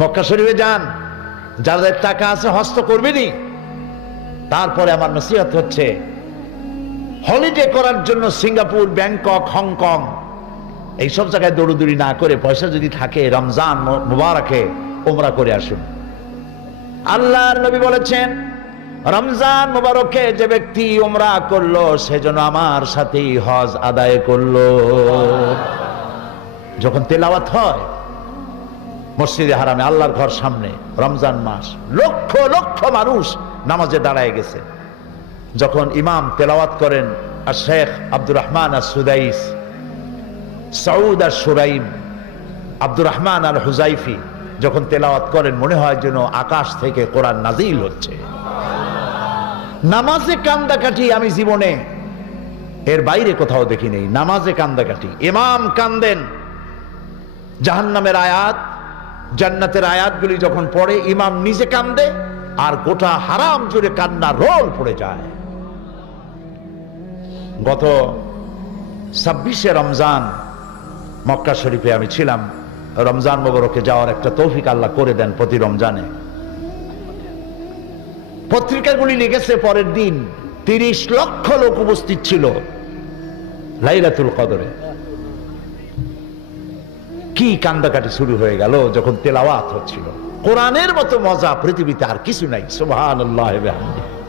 মক্কা শরীফে যান, যাদের টাকা আছে হস্ত করবেনই। তারপরে আমার নসিহত হচ্ছে, হলিডে করার জন্য সিঙ্গাপুর, ব্যাংকক, হংকং এইসব জায়গায় দৌড়দৌড়ি না করে পয়সা যদি থাকে রমজান মুবারকে উমরা করে আসুন। আল্লাহর নবী বলেছেন, রমজান মুবারকে যে ব্যক্তি উমরা করলো সেজন্য আমার সাথেই হজ আদায় করলো। যখন তেলাওয়াত হয় মসজিদে হারামে, আল্লাহর ঘর সামনে, রমজান মাস, লক্ষ লক্ষ মানুষ নামাজে দাঁড়ায় গেছে। যখন ইমাম তেলাওয়াত করেন, আর শেখ আব্দুর রহমান আর সুদাইস, সৌদ আর সুরাইম, আব্দুর রহমান আর হুজাইফি যখন তেলাওয়াত করেন, মনে হয় যেন আকাশ থেকে কোরআন নাজিল হচ্ছে। নামাজে কান্দাকাটি আমি জীবনে এর বাইরে কোথাও দেখি নেই। নামাজে কান্দাকাটি, ইমাম কান্দেন, জাহান্নামের আয়াত, জান্নাতের আয়াতগুলি যখন পড়ে ইমাম নিজে কান্দে, আর গোটা হারাম জুড়ে কান্না রোল পড়ে যায়। গত 26শে রমজান মক্কা শরীফে আমি ছিলাম। রমজান মুবারকে যাওয়ার একটা তৌফিক আল্লাহ করে দেন প্রতি রমজানে। পত্রিকাগুলি লিখেছে পরের দিন 30 লক্ষ লোক উপস্থিত ছিল লাইলাতুল কদরে। কি কান্দাকাটি শুরু হয়ে গেল যখন তেলাওয়াত হচ্ছিল। কোরআনের মতো মজা পৃথিবীতে আর কিছু নাই। সুবহানাল্লাহি ওয়া বিহামদিহি।